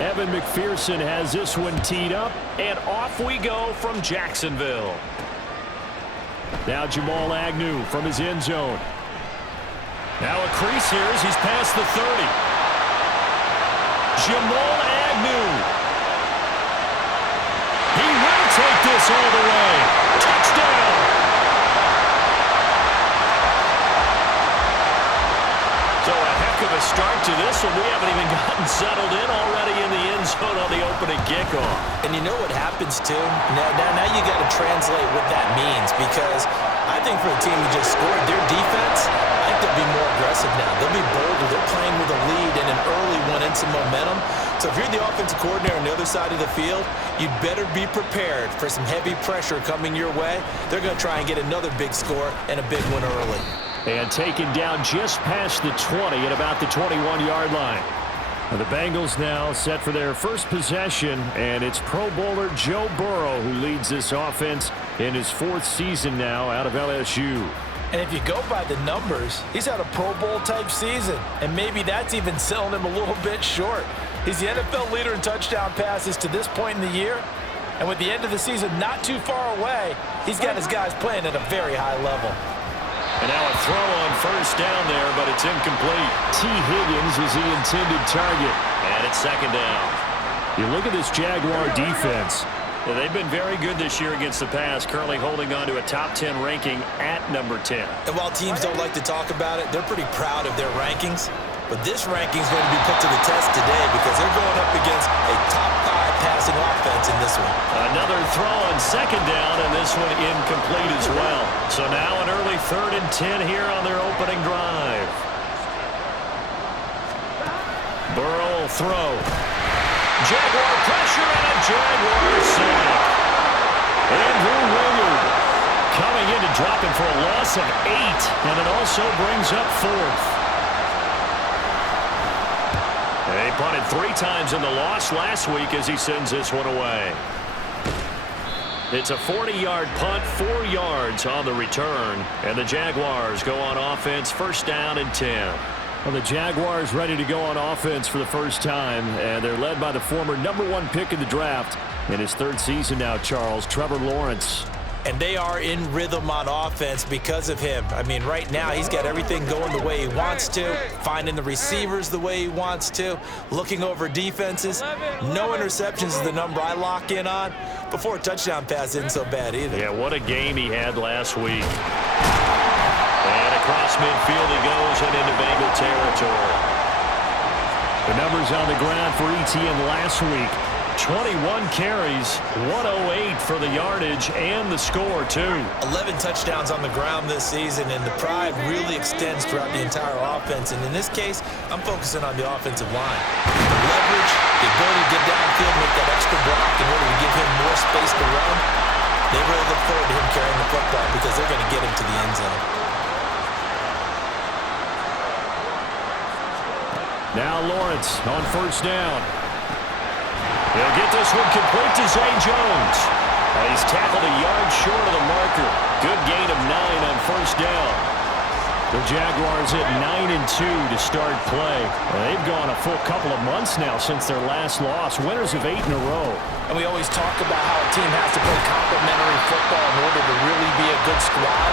Evan McPherson has this one teed up, and off we go from Jacksonville. Now Jamal Agnew from his end zone. Now a crease here as he's past the 30. Jamal Agnew. He will take this all the way. Touchdown. So a heck of a start to this one. We haven't even gotten settled in already in the end zone on the opening kickoff. And you know what happens, too? Now you got to translate what that means, because I think for a team who just scored, their defense, I think they'll be more aggressive now. They'll be bolder. They're playing with a lead and an early one and some momentum. So if you're the offensive coordinator on the other side of the field, you'd better be prepared for some heavy pressure coming your way. They're going to try and get another big score and a big one early. And taken down just past the 20 at about the 21-yard line. Now the Bengals now set for their first possession, and it's Pro Bowler Joe Burrow who leads this offense in his 4th season now out of LSU. And if you go by the numbers, he's had a Pro Bowl-type season, and maybe that's even selling him a little bit short. He's the NFL leader in touchdown passes to this point in the year, and with the end of the season not too far away, he's got his guys playing at a very high level. And now a throw on first down there, but it's incomplete. T. Higgins is the intended target. And it's second down. You look at this Jaguar defense. Well, they've been very good this year against the pass, currently holding on to a top 10 ranking at number 10. And while teams don't like to talk about it, they're pretty proud of their rankings. But this ranking is going to be put to the test today because they're going up against a top 5 passing offense in this one. Another throw on second down, and this one incomplete as well. So now an early 3rd and 10 here on their opening drive. Burrow will throw. Jaguar pressure and a Jaguar sack. Andrew Willard coming in to drop him for a loss of 8, and it also brings up 4th. They punted 3 times in the loss last week as he sends this one away. It's a 40-yard punt, 4 yards on the return, and the Jaguars go on offense, first down and 10. Well, the Jaguars ready to go on offense for the first time, and they're led by the former #1 pick in the draft in his 3rd season now, Charles, Trevor Lawrence. And they are in rhythm on offense because of him. I mean, right now he's got everything going the way he wants to, finding the receivers the way he wants to, looking over defenses. No interceptions is the number I lock in on. Before a touchdown pass isn't so bad either. Yeah, what a game he had last week. And across midfield he goes and into Bengal territory. The numbers on the ground for ETN last week. 21 carries, 108 for the yardage, and the score, too. 11 touchdowns on the ground this season, and the pride really extends throughout the entire offense. And in this case, I'm focusing on the offensive line. The leverage, the ability to get downfield, make that extra block in order to give him more space to run. They really look forward to him carrying the football because they're going to get him to the end zone. Now Lawrence on first down. He'll get this one complete to Zay Jones. He's tackled a yard short of the marker. Good gain of 9 on first down. The Jaguars at 9-2 to start play. They've gone a full couple of months now since their last loss. Winners of 8 in a row. And we always talk about how a team has to play complementary football in order to really be a good squad.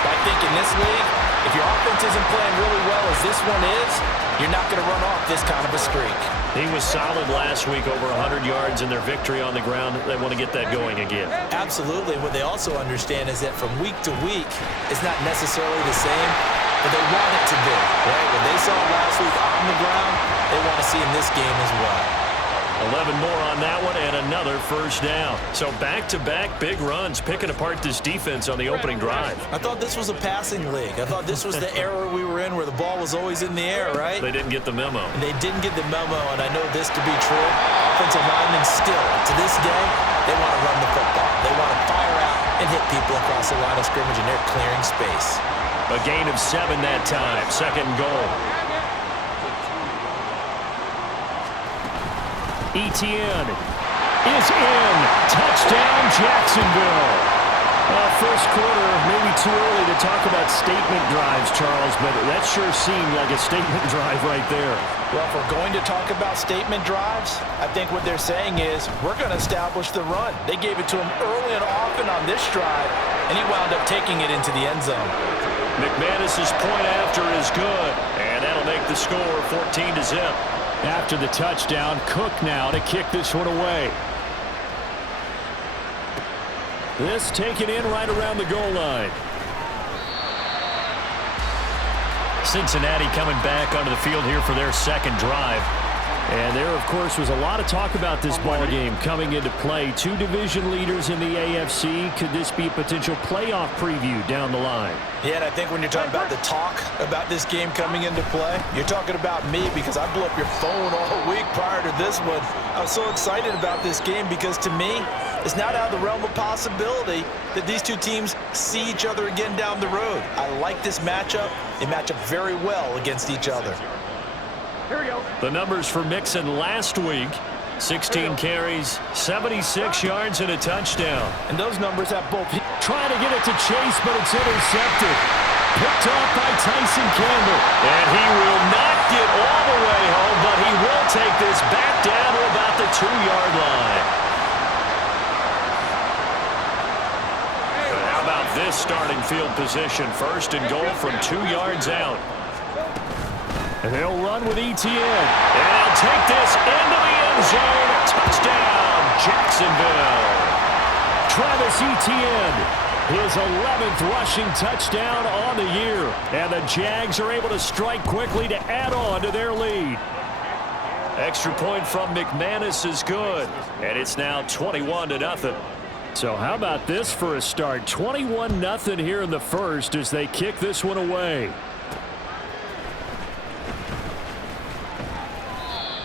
But I think in this league, if your offense isn't playing really well as this one is, you're not going to run off this kind of a streak. He was solid last week, over 100 yards in their victory on the ground. They want to get that going again. Absolutely. What they also understand is that from week to week, it's not necessarily the same, but they want it to be. Right? What they saw last week on the ground, they want to see in this game as well. 11 more on that one and another first down. So back-to-back big runs, picking apart this defense on the opening drive. I thought this was a passing league. I thought this was the era we were in where the ball was always in the air, right? They didn't get the memo. And they didn't get the memo, and I know this to be true. Offensive linemen still, to this day, they want to run the football. They want to fire out and hit people across the line of scrimmage, and they're clearing space. A gain of 7 that time, second and goal. ETN is in. Touchdown, Jacksonville. First quarter, maybe too early to talk about statement drives, Charles, but that sure seemed like a statement drive right there. Well, if we're going to talk about statement drives, I think what they're saying is we're going to establish the run. They gave it to him early and often on this drive, and he wound up taking it into the end zone. McManus's point after is good, and that'll make the score 14-0. After the touchdown, Cook now to kick this one away. This taken in right around the goal line. Cincinnati coming back onto the field here for their second drive. And there, of course, was a lot of talk about this ball game coming into play. Two division leaders in the AFC. Could this be a potential playoff preview down the line? Yeah, and I think when you're talking about the talk about this game coming into play, you're talking about me because I blew up your phone all week prior to this one. I was so excited about this game because, to me, it's not out of the realm of possibility that these two teams see each other again down the road. I like this matchup. They match up very well against each other. Here we go. The numbers for Mixon last week: 16 carries, 76 yards, and a touchdown. And those numbers have both. Trying to get it to Chase, but it's intercepted. Picked off by Tyson Campbell. And he will not get all the way home, but he will take this back down to about the 2-yard line. How about this starting field position? First and goal from 2 yards out. And they'll run with Etienne. And he'll take this into the end zone. Touchdown, Jacksonville. Travis Etienne, his 11th rushing touchdown on the year. And the Jags are able to strike quickly to add on to their lead. Extra point from McManus is good. And it's now 21-0. So how about this for a start? 21-0 here in the first as they kick this one away.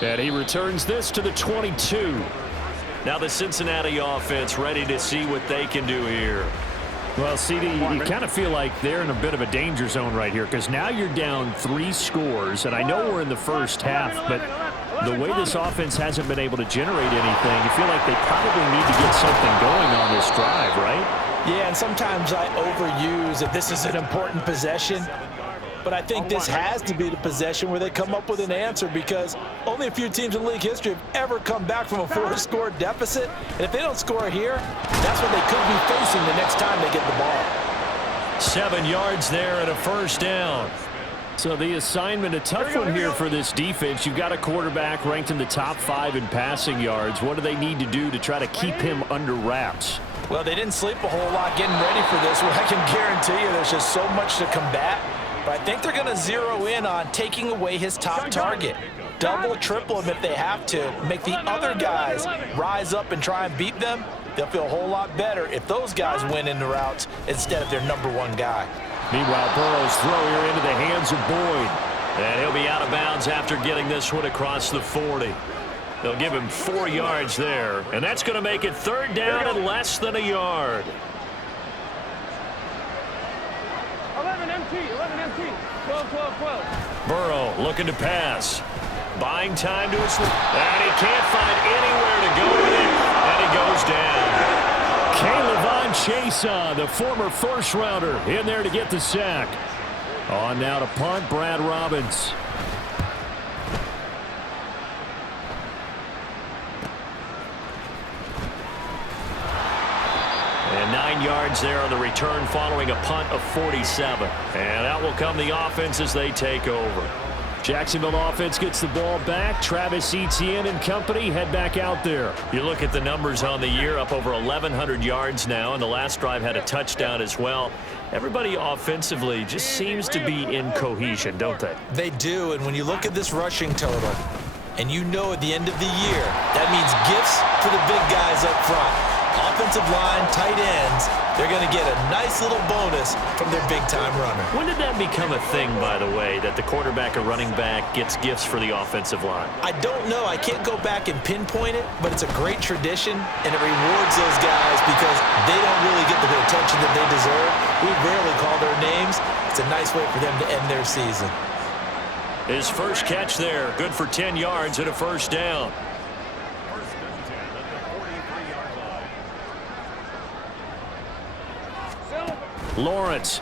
And he returns this to the 22. Now the Cincinnati offense ready to see what they can do here. Well, CD, you kind of feel like they're in a bit of a danger zone right here because now you're down 3 scores, and I know we're in the first half, but the way this offense hasn't been able to generate anything, you feel like they probably need to get something going on this drive, right? Yeah, and sometimes I overuse that this is an important possession. But I think this has to be the possession where they come up with an answer because only a few teams in league history have ever come back from a 4-score deficit. And if they don't score here, that's what they could be facing the next time they get the ball. 7 yards there and a first down. So the assignment, a tough one here for this defense. You've got a quarterback ranked in the top 5 in passing yards. What do they need to do to try to keep him under wraps? Well, they didn't sleep a whole lot getting ready for this one. I can guarantee you there's just so much to combat. But I think they're going to zero in on taking away his top target. Double, triple him if they have to. Make the other guys rise up and try and beat them. They'll feel a whole lot better if those guys win in the routes instead of their #1 guy. Meanwhile, Burrow's throw here into the hands of Boyd. And he'll be out of bounds after getting this one across the 40. They'll give him 4 yards there. And that's going to make it 3rd down and less than a yard. 11 MT, 12. Burrow looking to pass. Buying time to his... And he can't find anywhere to go with it. And he goes down. K'Lavon Chason, the former first-rounder, in there to get the sack. On now to punt, Brad Robbins. And 9 yards there on the return following a punt of 47. And out will come the offense as they take over. Jacksonville offense gets the ball back. Travis Etienne and company head back out there. You look at the numbers on the year, up over 1,100 yards now, and the last drive had a touchdown as well. Everybody offensively just seems to be in cohesion, don't they? They do, and when you look at this rushing total, and you know at the end of the year, that means gifts for the big guys up front. Offensive line, tight ends, they're going to get a nice little bonus from their big-time runner. When did that become a thing, by the way, that the quarterback or running back gets gifts for the offensive line? I don't know. I can't go back and pinpoint it, but it's a great tradition, and it rewards those guys because they don't really get the attention that they deserve. We rarely call their names. It's a nice way for them to end their season. His first catch there, good for 10 yards and a first down. Lawrence.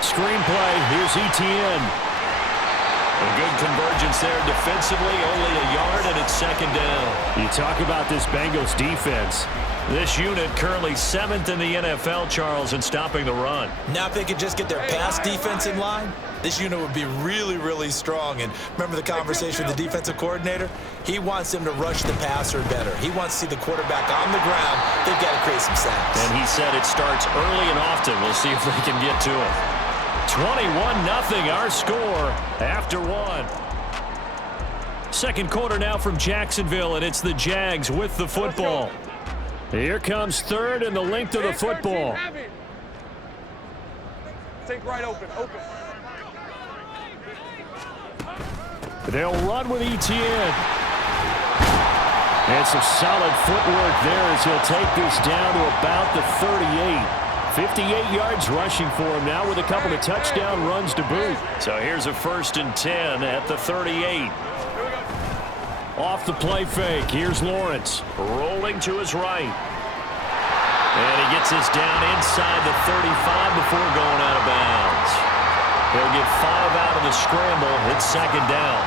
Screenplay. Here's Etienne. A good convergence there defensively. Only a yard, and it's second down. You talk about this Bengals defense. This unit currently 7th in the NFL, Charles, in stopping the run. Now if they could just get their pass defense in line, this unit would be really, really strong. And remember the conversation with the defensive coordinator? He wants them to rush the passer better. He wants to see the quarterback on the ground. They've got to create some sacks. And he said it starts early and often. We'll see if they can get to him. 21-0 our score after one. Second quarter now from Jacksonville, and it's the Jags with the football. Here comes third and the length of the football. Take right open. They'll run with Etienne. And some solid footwork there as he'll take this down to about the 38. 58 yards rushing for him now with a couple of touchdown runs to boot. So here's a 1st and 10 at the 38. Off the play fake. Here's Lawrence. Rolling to his right. And he gets this down inside the 35 before going out of bounds. He'll get 5 out of the scramble. It's second down.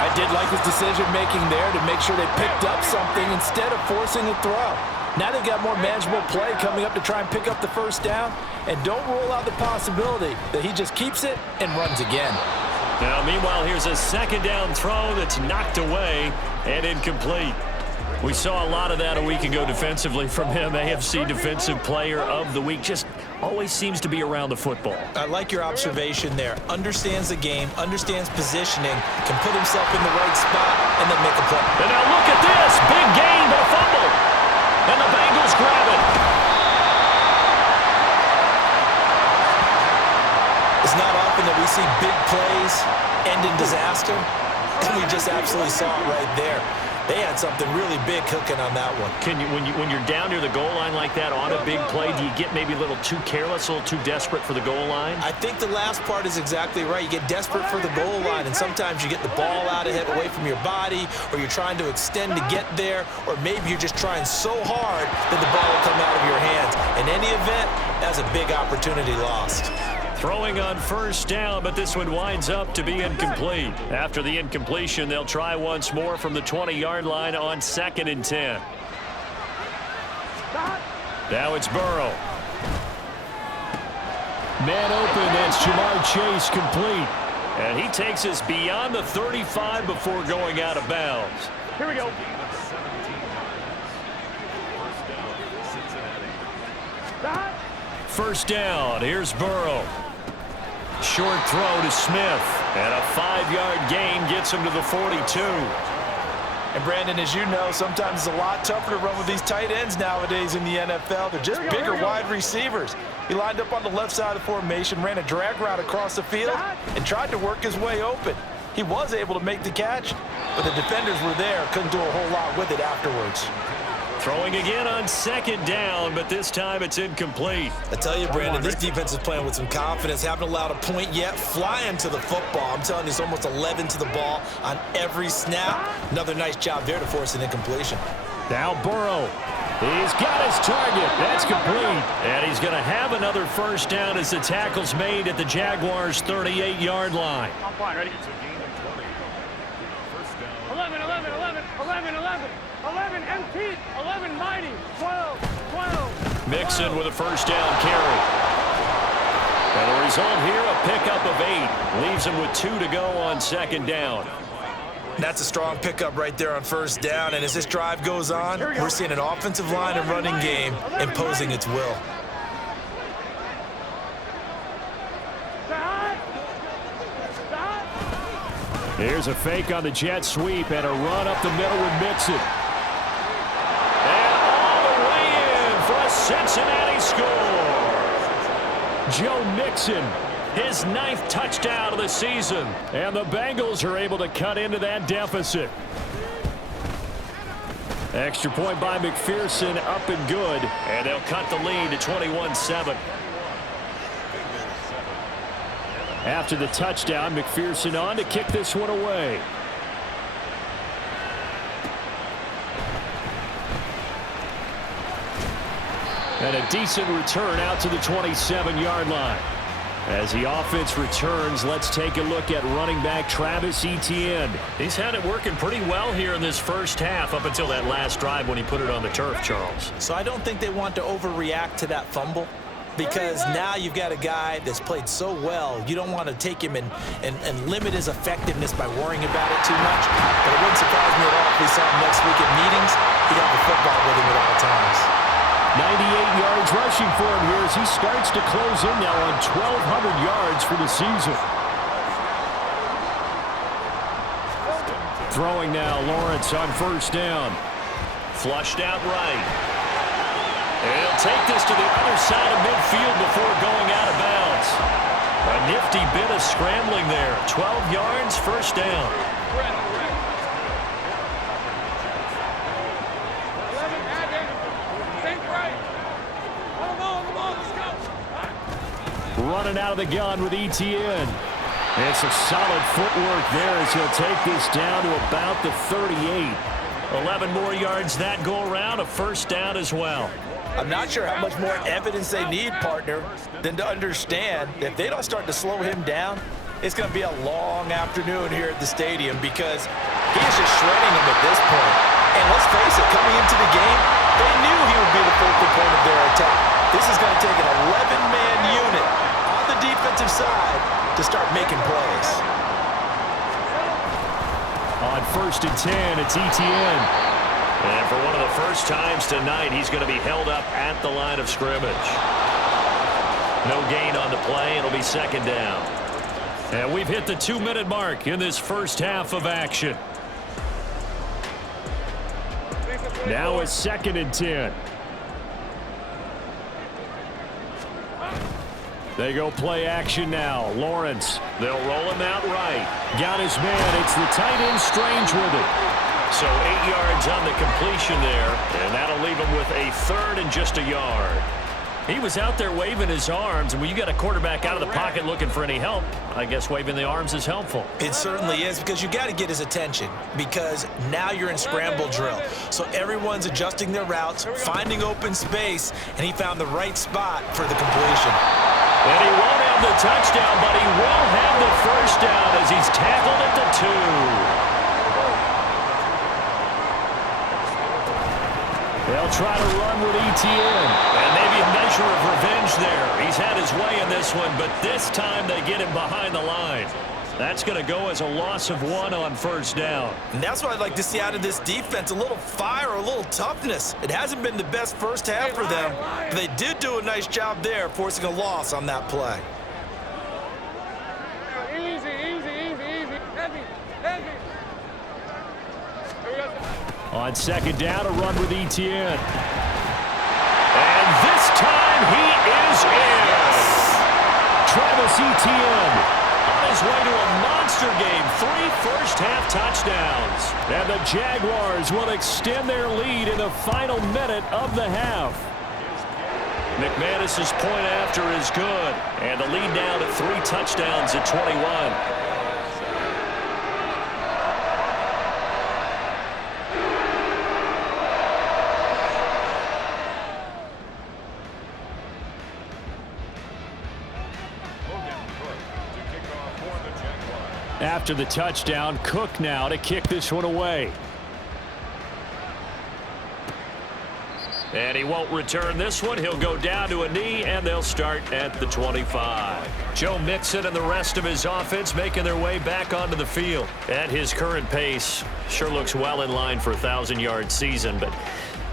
I did like his decision-making there to make sure they picked up something instead of forcing a throw. Now they've got more manageable play coming up to try and pick up the first down. And don't rule out the possibility that he just keeps it and runs again. Now, meanwhile, here's a second down throw that's knocked away and incomplete. We saw a lot of that a week ago defensively from him. AFC Defensive Player of the Week. Just always seems to be around the football. I like your observation there. Understands the game, understands positioning, can put himself in the right spot, and then make a play. And now look at this. Big gain, but a fumble. And the Bengals grab it. It's not often that we see big plays end in disaster, and we just absolutely saw it right there. They had something really big cooking on that one. When you're down near the goal line like that on a big play, do you get maybe a little too careless, a little too desperate for the goal line? I think the last part is exactly right. You get desperate for the goal line, and sometimes you get the ball out ahead away from your body, or you're trying to extend to get there, or maybe you're just trying so hard that the ball will come out of your hands. In any event, that's a big opportunity lost. Throwing on first down, but this one winds up to be incomplete. After the incompletion, they'll try once more from the 20-yard line on 2nd and 10. Now it's Burrow. Man open, that's Jamar Chase complete. And he takes us beyond the 35 before going out of bounds. Here we go. First down, here's Burrow. Short throw to Smith, and a 5-yard gain gets him to the 42. And Brandon, as you know, sometimes it's a lot tougher to run with these tight ends nowadays in the NFL. They're just bigger wide receivers. He lined up on the left side of the formation, ran a drag route across the field, and tried to work his way open. He was able to make the catch, but the defenders were there, couldn't do a whole lot with it afterwards. Throwing again on 2nd down, but this time it's incomplete. I tell you, Brandon, this defense is playing with some confidence. Haven't allowed a point yet. Flying to the football. I'm telling you, it's almost 11 to the ball on every snap. Another nice job there to force an incompletion. Now Burrow. He's got his target. That's complete. And he's going to have another first down as the tackle's made at the Jaguars' 38-yard line. I'm fine, ready? 11, 11, 11, 11, 11. 11 empty, 11 mighty, 12, 12. Mixon with a first down carry. And the result here, a pickup of 8. Leaves him with 2 to go on 2nd down. That's a strong pickup right there on first down. And as this drive goes on, we're seeing an offensive line and running game imposing its will. Here's a fake on the jet sweep and a run up the middle with Mixon. Cincinnati score. Joe Mixon, his 9th touchdown of the season. And the Bengals are able to cut into that deficit. Extra point by McPherson, up and good. And they'll cut the lead to 21-7. After the touchdown, McPherson on to kick this one away. And a decent return out to the 27-yard line. As the offense returns, let's take a look at running back Travis Etienne. He's had it working pretty well here in this first half up until that last drive when he put it on the turf, Charles. So I don't think they want to overreact to that fumble, because now you've got a guy that's played so well. You don't want to take him and limit his effectiveness by worrying about it too much. But it wouldn't surprise me at all if we saw him next week at meetings. He'd have the football with him at all times. 98 yards rushing for him here as he starts to close in now on 1,200 yards for the season. Throwing now, Lawrence on first down. Flushed out right. And he'll take this to the other side of midfield before going out of bounds. A nifty bit of scrambling there. 12 yards, first down. Running out of the gun with Etienne. And some solid footwork there as he'll take this down to about the 38. 11 more yards that go around, a first down as well. I'm not sure how much more evidence they need, partner, than to understand that if they don't start to slow him down, it's going to be a long afternoon here at the stadium, because he is just shredding him at this point. And let's face it, coming into the game, they knew he would be the focal point of their attack. This is going to take an 11-man unit on the defensive side to start making plays. On first and 10, it's Etienne. And for one of the first times tonight, he's going to be held up at the line of scrimmage. No gain on the play. It'll be second down. And we've hit the 2-minute mark in this first half of action. Now it's second and 10. They go play action now. Lawrence, they'll roll him out right. Got his man. It's the tight end Strange with it. So 8 yards on the completion there, and that'll leave him with a third and just a yard. He was out there waving his arms, and when you got a quarterback out of the pocket looking for any help, I guess waving the arms is helpful. It certainly is, because you got to get his attention, because now you're in scramble drill. So everyone's adjusting their routes, finding open space, and he found the right spot for the completion. And he won't have the touchdown, but he will have the first down as he's tackled at the 2. They'll try to run with Etienne. And maybe a measure of revenge there. He's had his way in this one, but this time they get him behind the line. That's going to go as a loss of 1 on first down. And that's what I'd like to see out of this defense, a little fire, a little toughness. It hasn't been the best first half for them, but they did do a nice job there, forcing a loss on that play. Easy. Heavy. On second down, a run with Etienne. And this time he is in. Travis Etienne on his way to a monster game. 3 first-half touchdowns. And the Jaguars will extend their lead in the final minute of the half. McManus's point after is good. And the lead now to 3 touchdowns at 21. After the touchdown, Cook now to kick this one away. And he won't return this one. He'll go down to a knee, and they'll start at the 25. Joe Mixon and the rest of his offense making their way back onto the field. At his current pace, sure looks well in line for a 1,000-yard season, but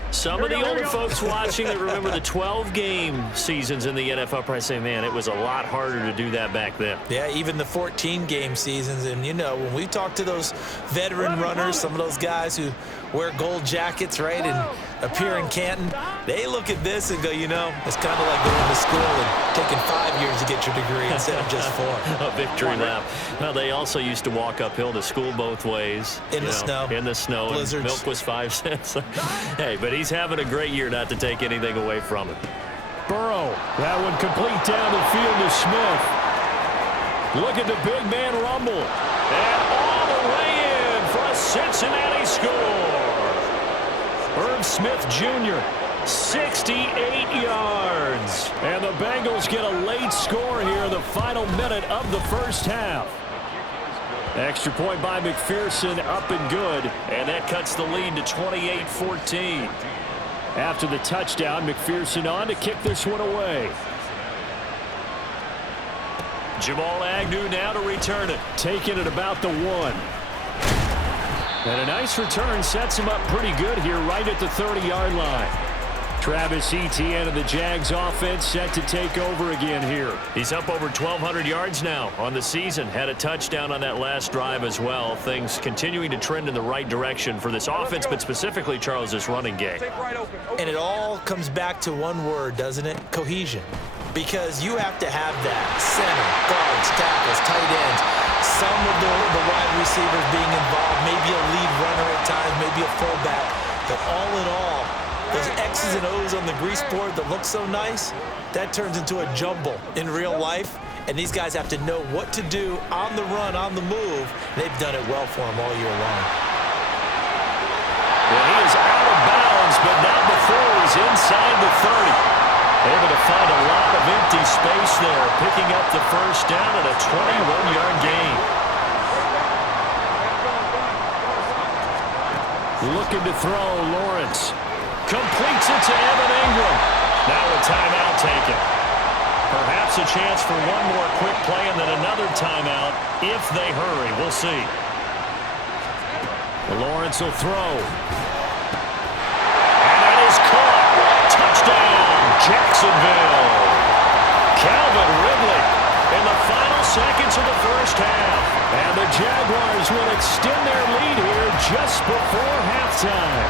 some of the older folks watching that remember the 12-game seasons in the NFL probably say, man, it was a lot harder to do that back then. Yeah, even the 14-game seasons. And, you know, when we talk to those veteran runners, some of those guys who wear gold jackets, right, and appear in Canton, they look at this and go, you know, it's kind of like going to school and taking 5 years to get your degree instead of just 4. A victory lap. Well, they also used to walk uphill to school both ways. In the snow. In the snow. Blizzards. Milk was 5 cents. Hey, but he's having a great year, not to take anything away from him. Burrow. That one complete down the field to Smith. Look at the big man rumble. And all the way in for a Cincinnati score. Irv Smith Jr., 68 yards. And the Bengals get a late score here in the final minute of the first half. Extra point by McPherson, up and good. And that cuts the lead to 28-14. After the touchdown, McPherson on to kick this one away. Jamal Agnew now to return it. Taking it about the 1. And a nice return sets him up pretty good here right at the 30-yard line. Travis Etienne and the Jags offense set to take over again here. He's up over 1,200 yards now on the season. Had a touchdown on that last drive as well. Things continuing to trend in the right direction for this offense, but specifically, Charles, this running game. And it all comes back to one word, doesn't it? Cohesion. Because you have to have that. Center, guards, tackles, tight ends. Some of the wide receivers being involved. Maybe a lead runner at times, maybe a fullback. But all in all, those X's and O's on the grease board that look so nice, that turns into a jumble in real life. And these guys have to know what to do on the run, on the move. They've done it well for them all year long. Well, he is out of bounds, but not before he's inside the 30. Able to find a lot of empty space there, picking up the first down at a 21-yard gain. Looking to throw, Lawrence. Completes it to Evan Ingram. Now a timeout taken. Perhaps a chance for one more quick play and then another timeout if they hurry. We'll see. Lawrence will throw. And that is caught. Touchdown, Jacksonville. Calvin Ridley in the final seconds of the first half. And the Jaguars will extend their lead here just before halftime.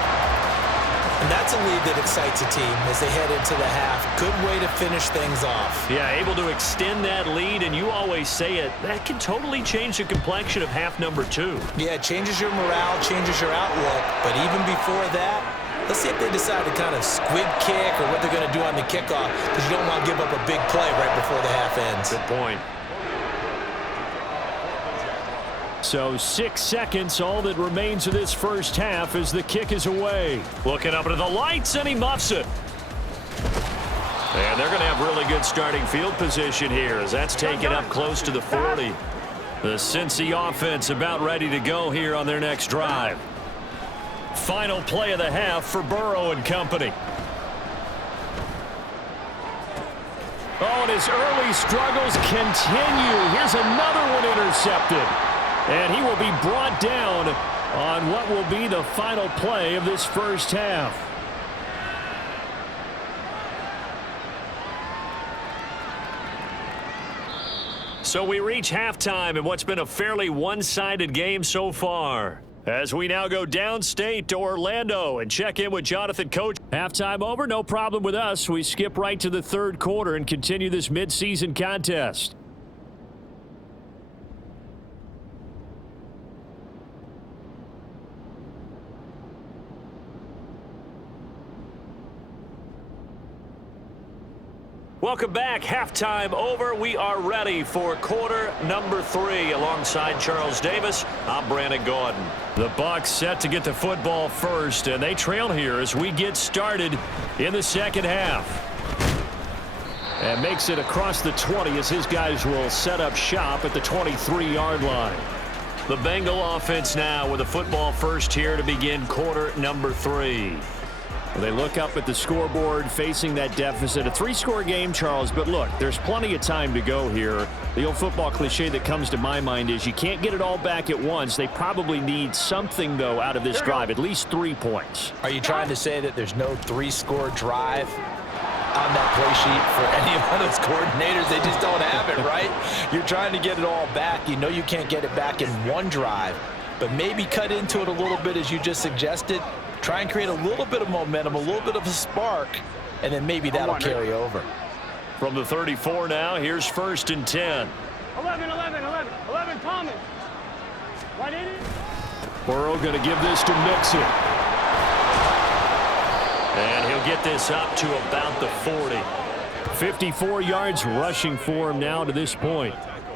And that's a lead that excites a team as they head into the half. Good way to finish things off. Yeah, able to extend that lead, and you always say it, that can totally change the complexion of half number 2. Yeah, it changes your morale, changes your outlook. But even before that, let's see if they decide to kind of squib kick or what they're going to do on the kickoff, because you don't want to give up a big play right before the half ends. Good point. So 6 seconds, all that remains of this first half as the kick is away. Looking up into the lights, and he muffs it. And they're going to have really good starting field position here as that's taken up close to the 40. The Cincy offense about ready to go here on their next drive. Final play of the half for Burrow and company. Oh, and his early struggles continue. Here's another one intercepted. And he will be brought down on what will be the final play of this first half. So we reach halftime in what's been a fairly one-sided game so far. As we now go downstate to Orlando and check in with Jonathan Coach. Halftime over, no problem with us. We skip right to the third quarter and continue this midseason contest. Welcome back. Halftime over. We are ready for quarter number 3 alongside Charles Davis. I'm Brandon Gordon. The Bucs set to get the football first, and they trail here as we get started in the second half. And makes it across the 20 as his guys will set up shop at the 23-yard line. The Bengal offense now with the football first here to begin quarter number 3. They look up at the scoreboard facing that deficit. A 3-score game, Charles, but look, there's plenty of time to go here. The old football cliche that comes to my mind is you can't get it all back at once. They probably need something, though, out of this drive, at least 3 points. Are you trying to say that there's no 3-score drive on that play sheet for any of those coordinators? They just don't have it, right? You're trying to get it all back. You know you can't get it back in one drive, but maybe cut into it a little bit as you just suggested. Try and create a little bit of momentum, a little bit of a spark, and then maybe that'll carry over. From the 34 now, here's 1st and 10. 11, Thomas. Right in it. Burrow going to give this to Mixon. And he'll get this up to about the 40. 54 yards rushing for him now to this point.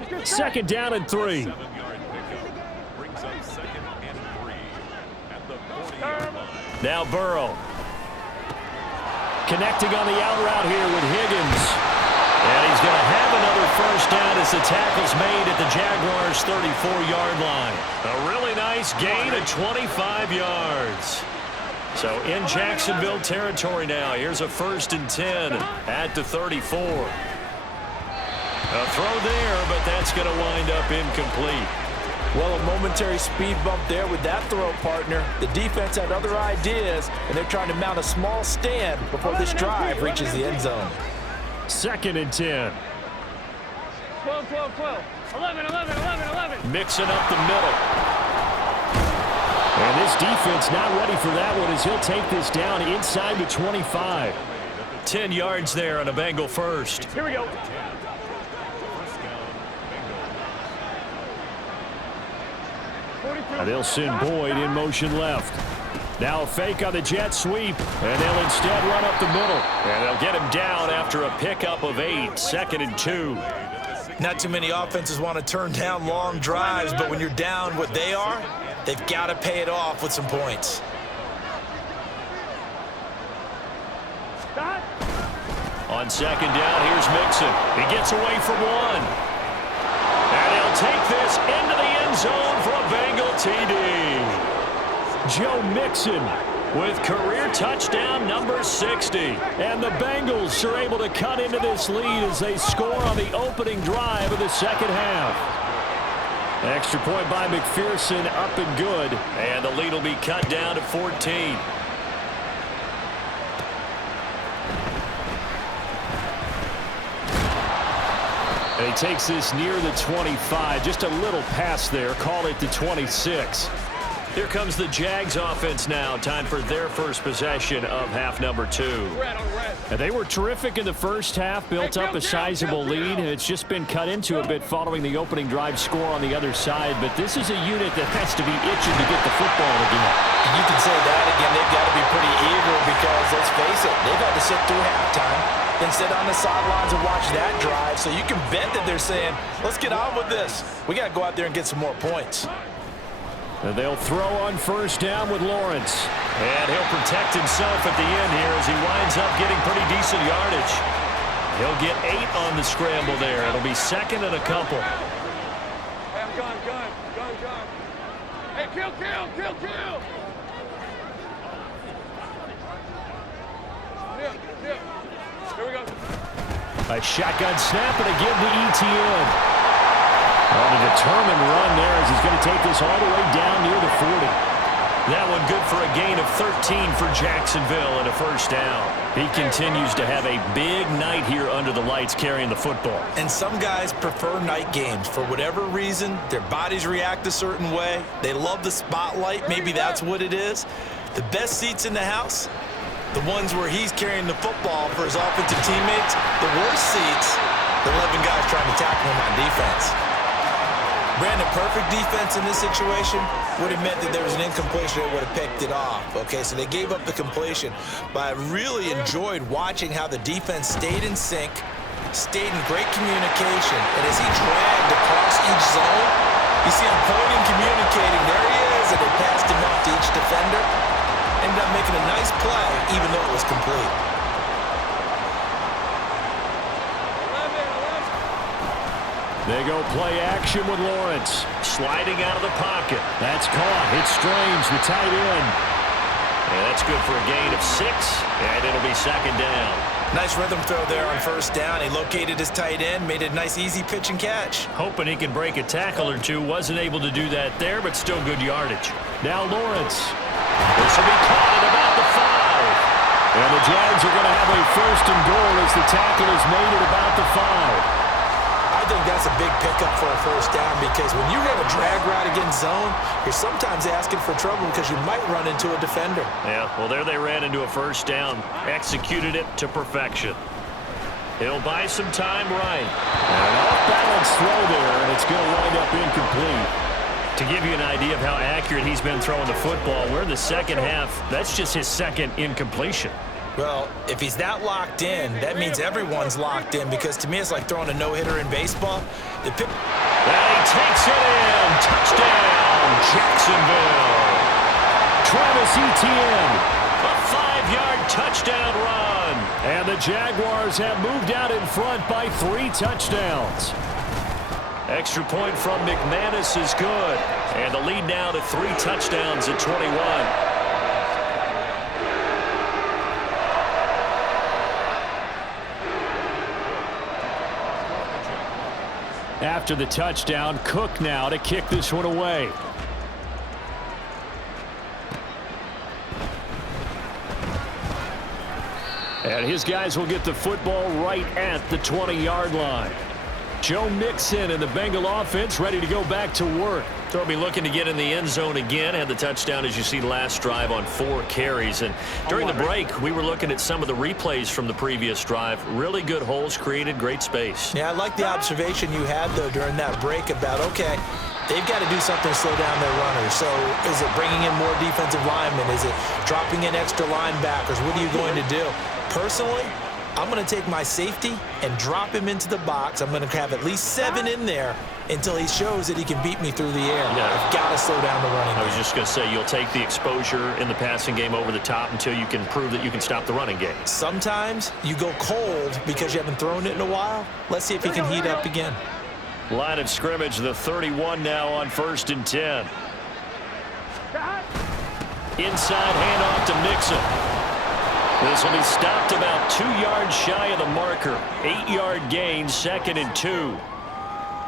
2nd down and 3. Now Burrow connecting on the out route here with Higgins. And he's going to have another first down as the tackle's made at the Jaguars' 34-yard line. A really nice gain of 25 yards. So in Jacksonville territory now. Here's a 1st and 10 at the 34. A throw there, but that's going to wind up incomplete. Well, a momentary speed bump there with that throw, partner. The defense had other ideas, and they're trying to mount a small stand before this drive reaches the end zone. 2nd and 10. 12, 12, 12. 11, 11, 11, 11. Mixing up the middle. And this defense not ready for that one as he'll take this down inside the 25. 10 yards there on a Bengal first. Here we go. And they'll send Boyd in motion left. Now a fake on the jet sweep, and they'll instead run up the middle. And they'll get him down after a pickup of 8, 2nd and 2. Not too many offenses want to turn down long drives, but when you're down what they are, they've got to pay it off with some points. On 2nd down, here's Mixon. He gets away from 1. And he'll take this into the end zone for a Bengal TD. Joe Mixon with career touchdown number 60. And the Bengals are able to cut into this lead as they score on the opening drive of the second half. Extra point by McPherson, up and good. And the lead will be cut down to 14. And he takes this near the 25. Just a little pass there. Call it the 26. Here comes the Jags offense now. Time for their first possession of half number 2. And they were terrific in the first half, built up a sizable lead, and it's just been cut into a bit following the opening drive score on the other side. But this is a unit that has to be itching to get the football again. You can say that again. They've got to be pretty eager because, let's face it, they've had to sit through halftime, then sit on the sidelines and watch that drive. So you can bet that they're saying, let's get on with this. We got to go out there and get some more points. And they'll throw on first down with Lawrence. And he'll protect himself at the end here as he winds up getting pretty decent yardage. He'll get 8 on the scramble there. It'll be 2nd and a couple. Hey, I'm gun. Hey, kill. Here we go. A shotgun snap and a give to ETN. On a determined run there as he's going to take this all the way down near the 40. That one good for a gain of 13 for Jacksonville and a first down. He continues to have a big night here under the lights carrying the football. And some guys prefer night games. For whatever reason, their bodies react a certain way. They love the spotlight. Maybe that's what it is. The best seats in the house, the ones where he's carrying the football for his offensive teammates. The worst seats, the 11 guys trying to tackle him on defense. Brandon, perfect defense in this situation would have meant that there was an incompletion that would have picked it off. Okay, so they gave up the completion. But I really enjoyed watching how the defense stayed in sync, stayed in great communication. And as he dragged across each zone, you see him pointing, communicating. There he is, and they passed him off to each defender. Ended up making a nice play, even though it was complete. They go play action with Lawrence. Sliding out of the pocket. That's caught. It's Strange, the tight end. And that's good for a gain of 6. And it'll be 2nd down. Nice rhythm throw there on first down. He located his tight end, made a nice easy pitch and catch. Hoping he can break a tackle or two. Wasn't able to do that there, but still good yardage. Now Lawrence. This will be caught at about the 5. And the Jags are going to have a 1st and goal as the tackle is made at about the 5. I think that's a big pickup for a first down because when you run a drag route against zone, you're sometimes asking for trouble because you might run into a defender. Yeah, well, there they ran into a first down. Executed it to perfection. He'll buy some time right. An off-balance throw there, and it's going to wind up incomplete. To give you an idea of how accurate he's been throwing the football, we're in the second half. That's just his 2nd incompletion. Well, if he's that locked in, that means everyone's locked in because to me it's like throwing a no-hitter in baseball. And he takes it in. Touchdown, Jacksonville. Travis Etienne. A 25-yard touchdown run. And the Jaguars have moved out in front by 3 touchdowns. Extra point from McManus is good. And the lead now to 3 touchdowns at 21. After the touchdown, Cook now to kick this one away. And his guys will get the football right at the 20-yard line. Joe Mixon and the Bengal offense ready to go back to work. They'll be looking to get in the end zone again. Had the touchdown, as you see, last drive on 4 carries. And during the break, we were looking at some of the replays from the previous drive. Really good holes created, great space. Yeah, I like the observation you had, though, during that break about, okay, they've got to do something to slow down their runners. So is it bringing in more defensive linemen? Is it dropping in extra linebackers? What are you going to do? Personally, I'm going to take my safety and drop him into the box. I'm going to have at least 7 in there until he shows that he can beat me through the air. Yeah. I've got to slow down the running game. I was just going to say, you'll take the exposure in the passing game over the top until you can prove that you can stop the running game. Sometimes you go cold because you haven't thrown it in a while. Let's see if he can heat up again. Line of scrimmage, the 31 now on 1st and 10. Inside handoff to Mixon. This will be stopped about 2 yards shy of the marker. 8-yard gain, 2nd and 2.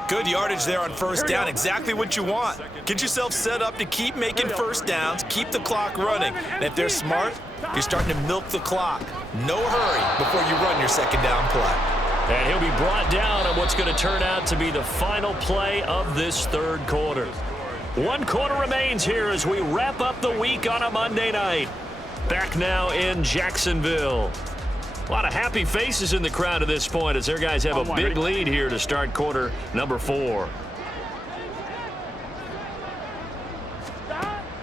Good yardage there on 1st down. Exactly what you want. Get yourself set up to keep making 1st downs, keep the clock running. And if they're smart, you're starting to milk the clock. No hurry before you run your 2nd down play. And he'll be brought down on what's going to turn out to be the final play of this 3rd quarter. 1 quarter remains here as we wrap up the week on a Monday night. Back now in Jacksonville. A lot of happy faces in the crowd at this point as their guys have a big lead here to start quarter number 4.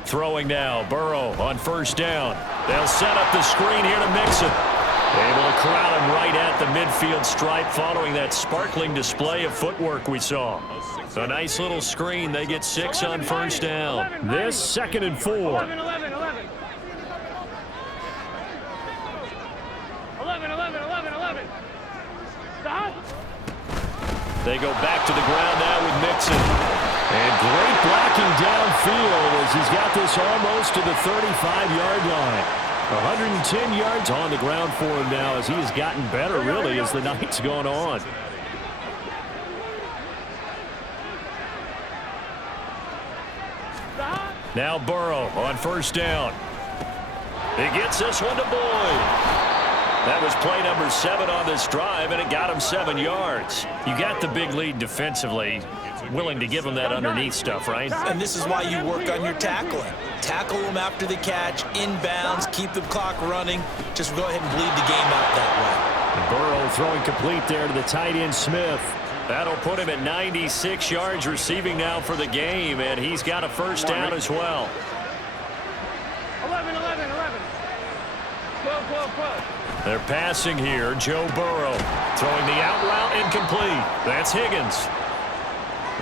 Throwing now, Burrow on 1st down. They'll set up the screen here to Mixon. Able to corral him right at the midfield stripe following that sparkling display of footwork we saw. A nice little screen. They get 6 on 1st down. This 2nd and 4. 11. Stop. They go back to the ground now with Mixon. And great blocking downfield as he's got this almost to the 35-yard line. 110 yards on the ground for him now as he has gotten better, really, as the night's gone on. Now Burrow on 1st down. He gets this one to Boyd. That was play number 7 on this drive, and it got him 7 yards. You got the big lead defensively. Willing to give him that underneath stuff, right? And this is why you work on your tackling. Tackle them after the catch, inbounds, keep the clock running. Just go ahead and bleed the game out that way. Burrow throwing complete there to the tight end Smith. That'll put him at 96 yards receiving now for the game, and he's got a 1st down as well. 11. 12. They're passing here. Joe Burrow throwing the out route incomplete. That's Higgins.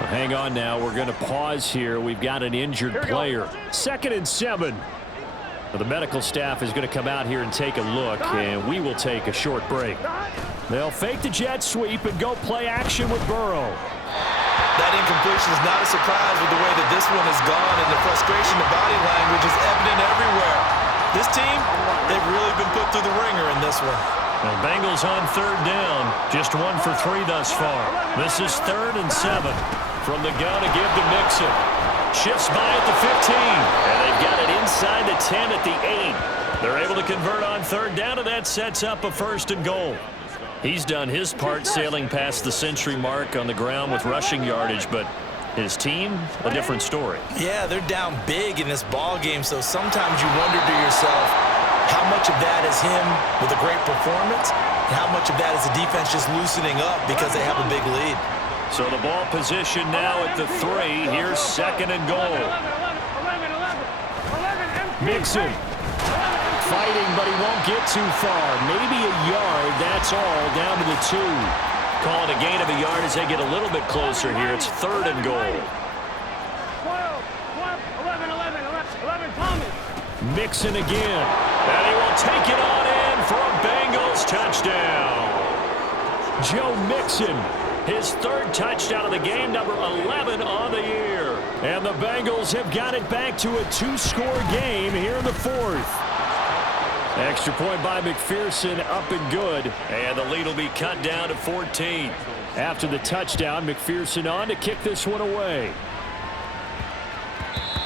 Well, hang on now. We're going to pause here. We've got an injured player. 2nd and 7. Well, the medical staff is going to come out here and take a look, and we will take a short break. They'll fake the jet sweep and go play action with Burrow. That incompletion is not a surprise with the way that this one has gone, and the frustration, the body language is evident everywhere. This team, they've really been put through the ringer in this one. The Bengals on 3rd down. Just 1 for 3 thus far. This is 3rd and 7. From the gun to give to Mixon. Shifts by at the 15. And they've got it inside the 10 at the 8. They're able to convert on 3rd down, and that sets up a 1st and goal. He's done his part sailing past the century mark on the ground with rushing yardage, but his team, a different story. Yeah, they're down big in this ball game, so sometimes you wonder to yourself how much of that is him with a great performance and how much of that is the defense just loosening up because they have a big lead. So the ball position now at the 3. Here's 2nd and goal. 11. Mixon fighting, but he won't get too far. Maybe a yard, that's all, down to the 2. Call it a gain of a yard as they get a little bit closer here. It's 3rd and goal. 12. 11. Thomas. Mixon again. And he will take it on in for a Bengals touchdown. Joe Mixon, his third touchdown of the game, number 11 on the year. And the Bengals have got it back to a 2-score game here in the fourth. Extra point by McPherson, up and good. And the lead will be cut down to 14. After the touchdown, McPherson on to kick this one away.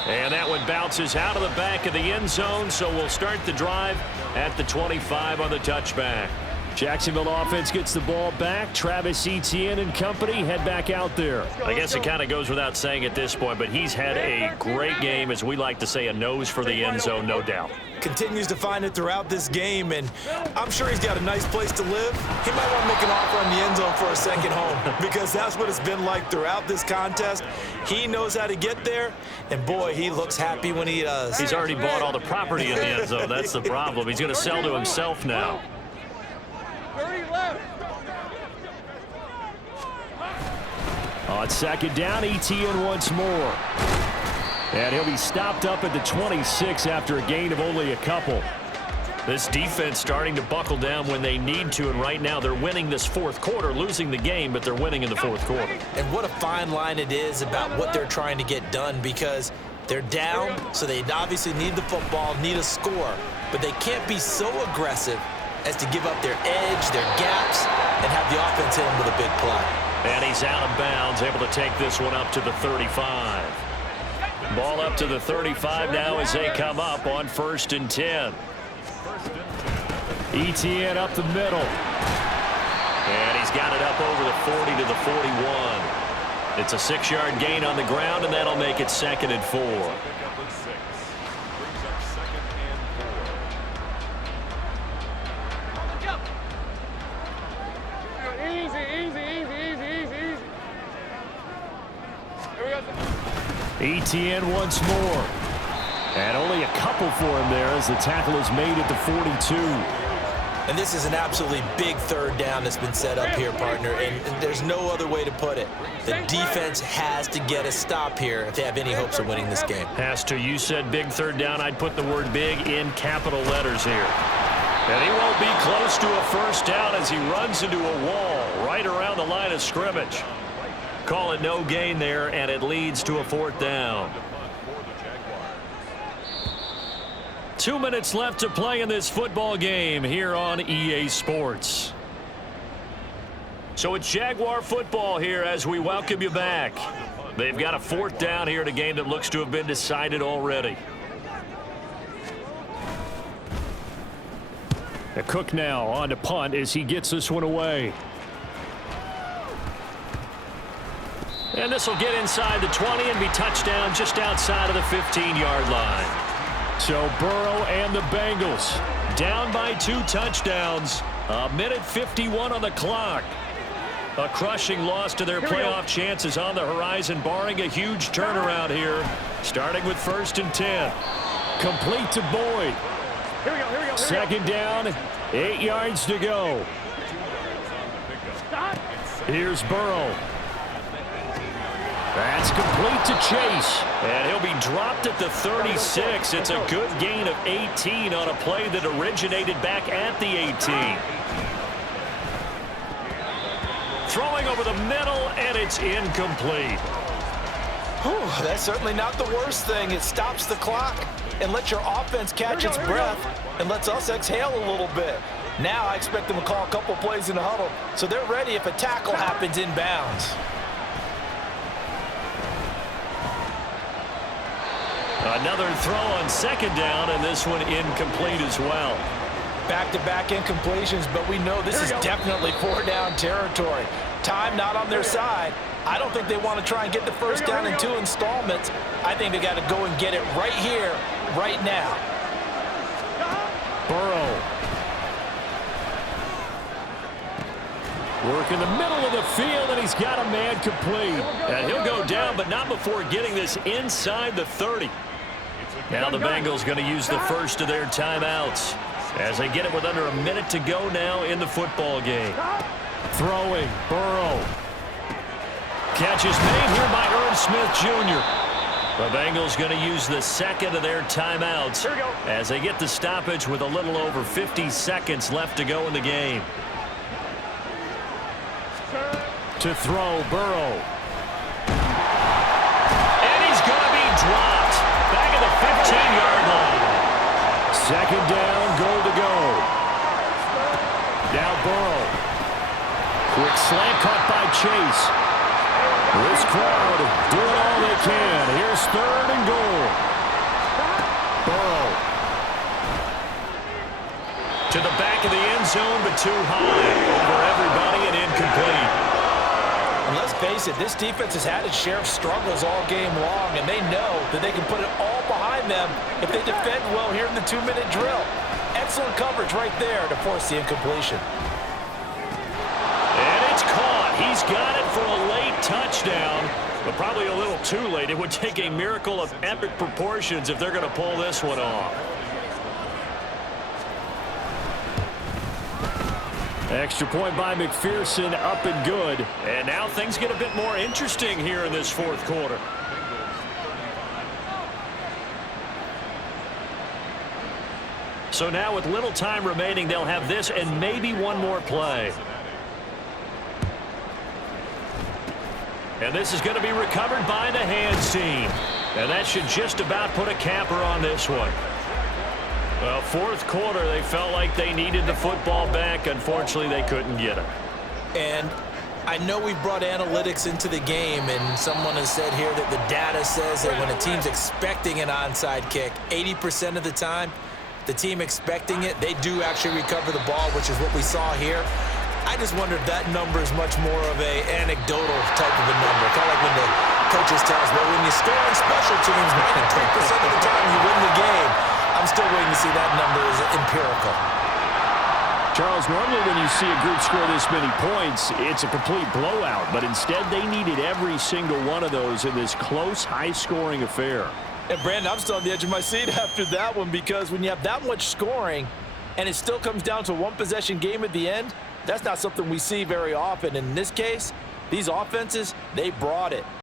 And that one bounces out of the back of the end zone, so we'll start the drive at the 25 on the touchback. Jacksonville offense gets the ball back. Travis Etienne and company head back out there. I guess it kind of goes without saying at this point, but he's had a great game, as we like to say, a nose for the end zone, no doubt. Continues to find it throughout this game, and I'm sure he's got a nice place to live. He might want to make an offer on the end zone for a second home, because that's what it's been like throughout this contest. He knows how to get there, and boy, he looks happy when he does. He's already bought all the property in the end zone. That's the problem. He's going to sell to himself now. 30 left. On second down, Etienne once more. And he'll be stopped up at the 26 after a gain of only a couple. This defense starting to buckle down when they need to, and right now they're winning this fourth quarter, losing the game, but they're winning in the fourth quarter. And what a fine line it is about what they're trying to get done, because they're down, so they obviously need the football, need a score, but they can't be so aggressive as to give up their edge, their gaps, and have the offense hit them with a big play. And he's out of bounds, able to take this one up to the 35. Ball up to the 35 now as they come up on 1st and 10. Etienne up the middle. And he's got it up over the 40 to the 41. It's a 6-yard gain on the ground, and that'll make it 2nd and 4. Etienne once more. And only a couple for him there as the tackle is made at the 42. And this is an absolutely big third down that's been set up here, partner, and there's no other way to put it. The defense has to get a stop here if they have any hopes of winning this game. Has to. You said big third down. I'd put the word big in capital letters here. And he won't be close to a first down as he runs into a wall right around the line of scrimmage. Call it no gain there, and it leads to a 4th down. 2 minutes left to play in this football game here on EA Sports. So it's Jaguar football here as we welcome you back. They've got a 4th down here in a game that looks to have been decided already. A Cook now on to punt as he gets this one away. And this will get inside the 20 and be touchdown just outside of the 15-yard line. So Burrow and the Bengals down by 2 touchdowns. 1:51 on the clock. A crushing loss to their playoff chances on the horizon, barring a huge turnaround here. Starting with 1st and 10. Complete to Boyd. Here we go. Second down, 8 yards to go. Stop. Here's Burrow. That's complete to Chase. And he'll be dropped at the 36. It's a good gain of 18 on a play that originated back at the 18. Throwing over the middle, and it's incomplete. Whew, that's certainly not the worst thing. It stops the clock and lets your offense catch its breath and lets us exhale a little bit. Now I expect them to call a couple plays in the huddle, so they're ready if a tackle happens inbounds. Another throw on second down, and this one incomplete as well. Back-to-back incompletions, but we know this is definitely 4-down territory. Time not on their side. I don't think they want to try and get the first down in 2 installments. I think they got to go and get it right here, right now. Burrow. Work in the middle of the field, and he's got a man complete. And he'll go down, but not before getting this inside the 30. Now the Bengals going to use the first of their timeouts as they get it with under a minute to go now in the football game. Throwing, Burrow. Catch is made here by Irv Smith Jr. The Bengals going to use the second of their timeouts Here we go. as they get the stoppage with a little over 50 seconds left to go in the game. To throw, Burrow. And he's going to be dropped. Back at the 15-yard line. Second down, goal to go. Now Burrow. Quick slant caught by Chase. This crowd doing all they can. Here's third and goal. Burrow. To the back of the end zone, but too high. Over everybody and incomplete. And let's face it, this defense has had its share of struggles all game long, and they know that they can put it all behind them if they defend well here in the 2-minute drill. Excellent coverage right there to force the incompletion. And it's caught. He's got it for a late touchdown, but probably a little too late. It would take a miracle of epic proportions if they're going to pull this one off. Extra point by McPherson, up and good. And now things get a bit more interesting here in this fourth quarter. So now with little time remaining, they'll have this and maybe one more play. And this is going to be recovered by the hands team. And that should just about put a capper on this one. Well, fourth quarter, they felt like they needed the football back. Unfortunately, they couldn't get it. And I know we've brought analytics into the game, and someone has said here that the data says that when a team's expecting an onside kick, 80% of the time, the team expecting it, they do actually recover the ball, which is what we saw here. I just wonder if that number is much more of an anecdotal type of a number. Kind of like when the coaches tell us, well, when you score on special teams, 93% of the time you win the game. I'm still waiting to see that number as empirical. Charles, normally when you see a group score this many points, it's a complete blowout. But instead, they needed every single one of those in this close, high-scoring affair. And, Brandon, I'm still on the edge of my seat after that one, because when you have that much scoring and it still comes down to a one-possession game at the end, that's not something we see very often. In this case, these offenses, they brought it.